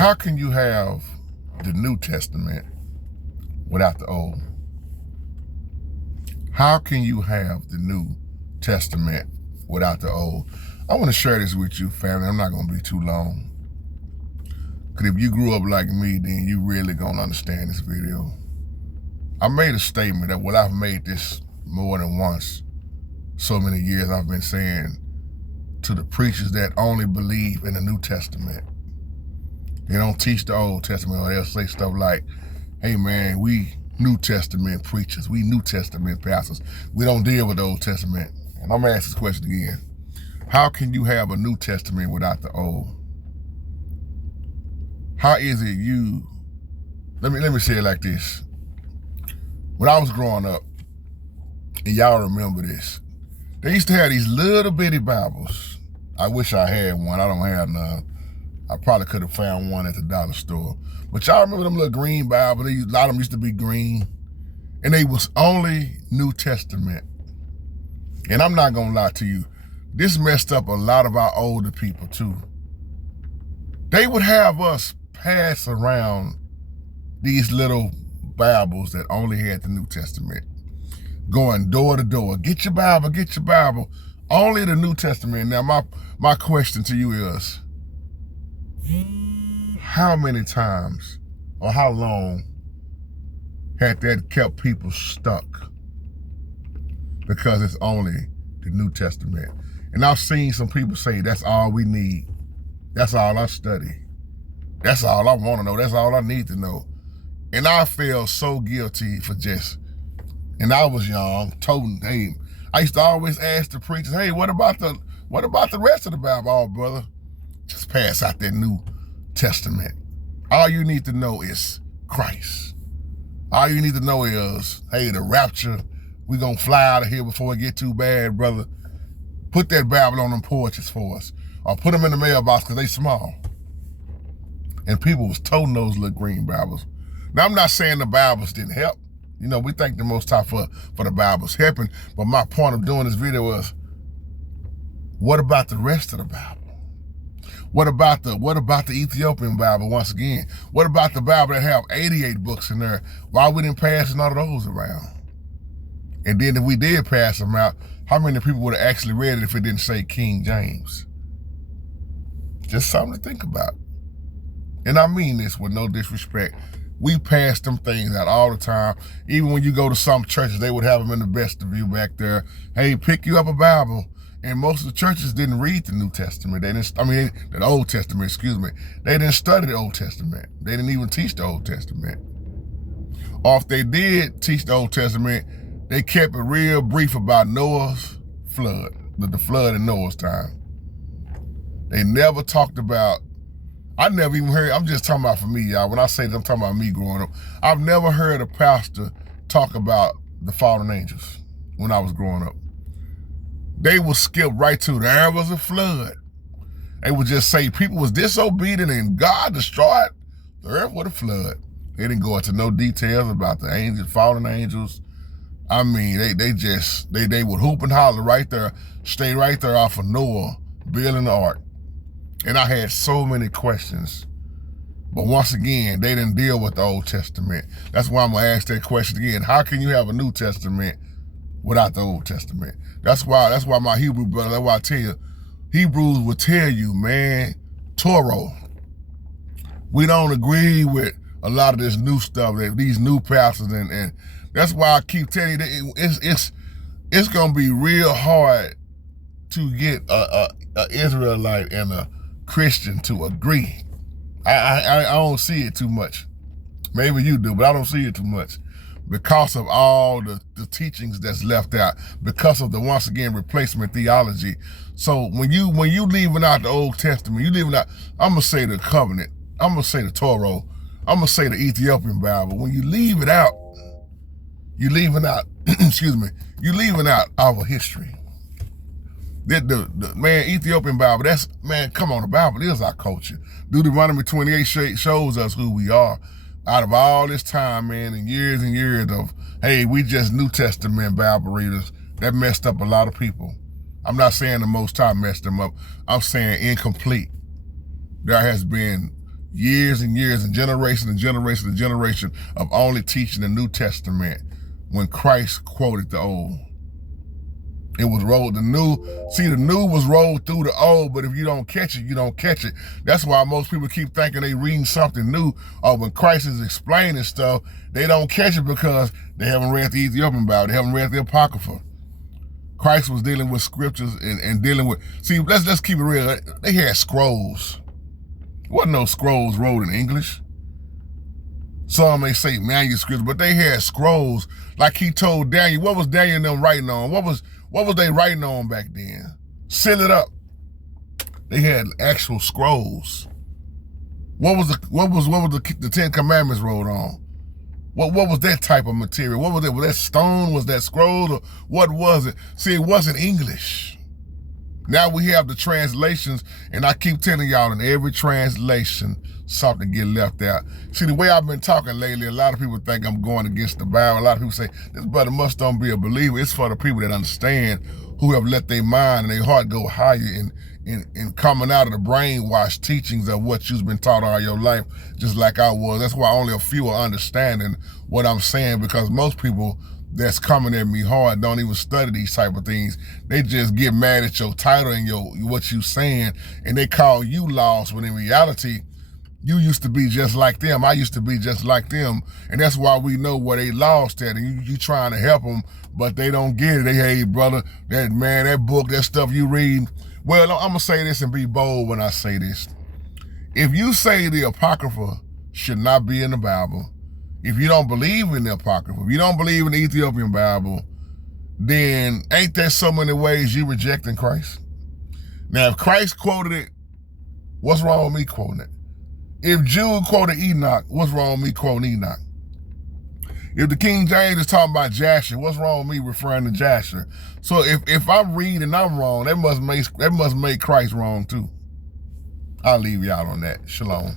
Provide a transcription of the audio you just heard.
How can you have the New Testament without the Old? How can you have the New Testament without the Old? I want to share this with you, family. I'm not going to be too long. Because if you grew up like me, then you really going to understand this video. I made a statement that, well, I've made this more than once. So many years I've been saying to the preachers that only believe in the New Testament. They don't teach the Old Testament, or they'll say stuff like, hey man, we New Testament preachers, we New Testament pastors, we don't deal with the Old Testament. And I'm gonna ask this question again. How can you have a New Testament without the Old? How is it let me say it like this. When I was growing up, and y'all remember this, they used to have these little bitty Bibles. I wish I had one, I don't have none. I probably could have found one at the dollar store. But y'all remember them little green Bibles? A lot of them used to be green. And they was only New Testament. And I'm not gonna lie to you, this messed up a lot of our older people too. They would have us pass around these little Bibles that only had the New Testament. Going door to door, get your Bible, only the New Testament. Now my question to you is, how many times or how long had that kept people stuck because it's only the New Testament? And I've seen some people say, that's all we need. That's all I study. That's all I want to know. That's all I need to know. And I feel so guilty for and I was young, hey, I used to always ask the preachers, hey, what about the rest of the Bible? Oh, brother, just pass out that New Testament. All you need to know is Christ. All you need to know is, hey, the rapture, we gonna fly out of here before it get too bad, brother. Put that Bible on them porches for us. Or put them in the mailbox because they small. And people was toting those little green Bibles. Now, I'm not saying the Bibles didn't help. You know, we thank the Most High for the Bibles helping. But my point of doing this video was, what about the rest of the Bible? What about the Ethiopian Bible once again? What about the Bible that have 88 books in there? Why we didn't pass none of those around? And then if we did pass them out, how many people would have actually read it if it didn't say King James? Just something to think about. And I mean this with no disrespect. We pass them things out all the time. Even when you go to some churches, they would have them in the vestibule back there. Hey, pick you up a Bible. And most of the churches didn't read the New Testament. The Old Testament, excuse me. They didn't study the Old Testament. They didn't even teach the Old Testament. Or if they did teach the Old Testament, they kept it real brief about Noah's flood, the flood in Noah's time. They never talked about, I never even heard, I'm just talking about for me, y'all. When I say that, I'm talking about me growing up. I've never heard a pastor talk about the fallen angels when I was growing up. They would skip right to, there was a flood. They would just say people was disobedient and God destroyed the earth with a flood. They didn't go into no details about the angels, fallen angels. I mean, they would hoop and holler right there, stay right there off of Noah building the ark. And I had so many questions. But once again, they didn't deal with the Old Testament. That's why I'm gonna ask that question again. How can you have a New Testament without the Old Testament? That's why my Hebrew brother, that's why I tell you, Hebrews will tell you, man, Torah. We don't agree with a lot of this new stuff, these new pastors, and that's why I keep telling you that it's gonna be real hard to get a Israelite and a Christian to agree. I don't see it too much. Maybe you do, but I don't see it too much because of all the teachings that's left out, because of the, once again, replacement theology. So when you leaving out the Old Testament, you leaving out, I'm gonna say the covenant, I'm gonna say the Torah, I'm gonna say the Ethiopian Bible. When you leave it out, you leaving out, excuse me, you leaving out our history. The man, Ethiopian Bible, that's, man, come on, the Bible is our culture. Deuteronomy 28 shows us who we are. Out of all this time, man, and years of, hey, we just New Testament Bible readers, that messed up a lot of people. I'm not saying the Most High messed them up. I'm saying incomplete. There has been years and years and generation of only teaching the New Testament when Christ quoted the Old. It was rolled, the new was rolled through the old, but if you don't catch it, you don't catch it. That's why most people keep thinking they reading something new, or when Christ is explaining stuff, they don't catch it because they haven't read the Ethiopian Bible, they haven't read the Apocrypha. Christ was dealing with scriptures and dealing with, let's keep it real, they had scrolls. There wasn't no scrolls wrote in English. Some may say manuscripts, but they had scrolls. Like he told Daniel, what was Daniel and them writing on? What was they writing on back then? Seal it up. They had actual scrolls. What was the Ten Commandments wrote on? What was that type of material? What was it? Was that stone? Was that scroll? Or what was it? See, it wasn't English. Now we have the translations, and I keep telling y'all in every translation, something get left out. See, the way I've been talking lately, a lot of people think I'm going against the Bible. A lot of people say, this brother must don't be a believer. It's for the people that understand, who have let their mind and their heart go higher in coming out of the brainwashed teachings of what you've been taught all your life, just like I was. That's why only a few are understanding what I'm saying, because most people that's coming at me hard don't even study these type of things. They just get mad at your title and what you saying, and they call you lost, when in reality, you used to be just like them. I used to be just like them. And that's why we know where they lost at. And you trying to help them, but they don't get it. They, hey, brother, that book, that stuff you read. Well, I'm going to say this and be bold when I say this. If you say the Apocrypha should not be in the Bible, if you don't believe in the Apocrypha, if you don't believe in the Ethiopian Bible, then ain't there so many ways you rejecting Christ? Now, if Christ quoted it, what's wrong with me quoting it? If Jude quoted Enoch, what's wrong with me quoting Enoch? If the King James is talking about Jasher, what's wrong with me referring to Jasher? So if I'm reading and I'm wrong, that must make Christ wrong too. I'll leave y'all on that. Shalom.